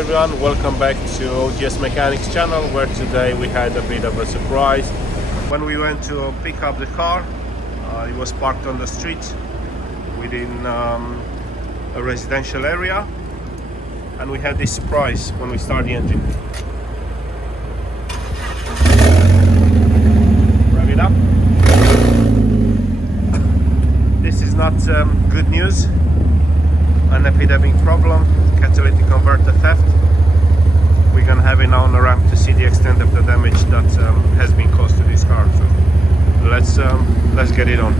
everyone, welcome back to OGS Mechanics channel, where today we had a bit of a surprise. When we went to pick up the car, it was parked on the street within a residential area, and we had this surprise when we started the engine. Rev it up. This is not good news. An epidemic problem, catalytic converter theft. We're gonna have it now on the ramp to see the extent of the damage that has been caused to this car. So let's get it on.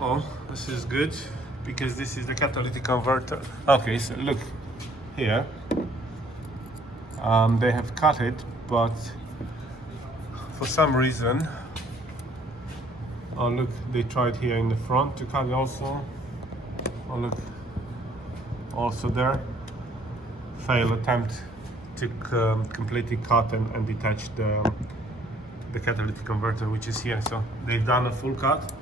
Oh, this is good because this is the catalytic converter. Okay, so look here. They have cut it, but for some reason, oh look, they tried here in the front to cut it also. Oh look, also there, failed attempt to completely cut and detach the catalytic converter, which is here. So they've done a full cut.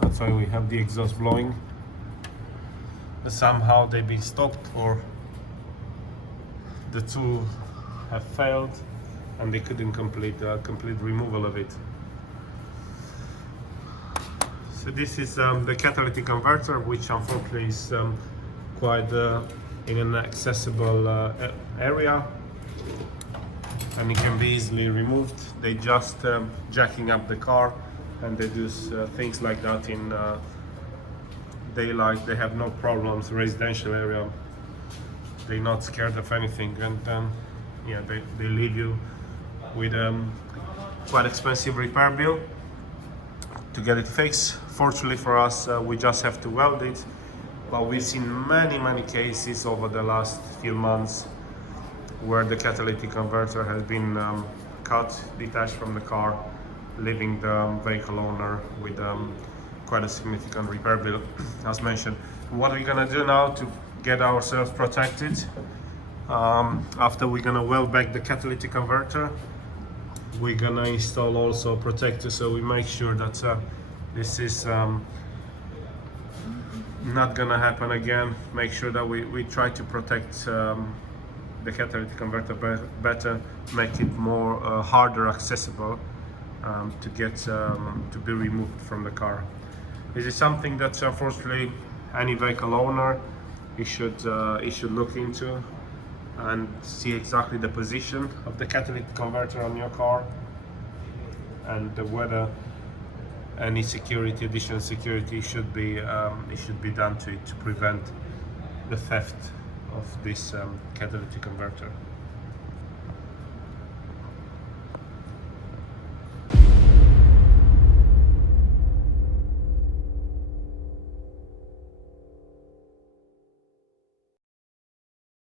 That's why we have the exhaust blowing. But somehow they've been stopped, or the two have failed and they couldn't complete removal of it. So this is the catalytic converter, which unfortunately is quite in an accessible area, and it can be easily removed. They just jacking up the car, and they do things like that in daylight. They have no problems. Residential area, they're not scared of anything, and yeah, they leave you with quite expensive repair bill to get it fixed. Fortunately for us, we just have to weld it, but we've seen many cases over the last few months where the catalytic converter has been cut, detached from the car, leaving the vehicle owner with quite a significant repair bill. As mentioned, what are we gonna do now to get ourselves protected? After we're gonna weld back the catalytic converter, we're gonna install also a protector, so we make sure that this is not gonna happen again. Make sure that we try to protect the catalytic converter better, make it more harder accessible to get to be removed from the car. This is something that unfortunately any vehicle owner should look into and see exactly the position of the catalytic converter on your car, and whether any additional security should be done to it to prevent the theft of this catalytic converter.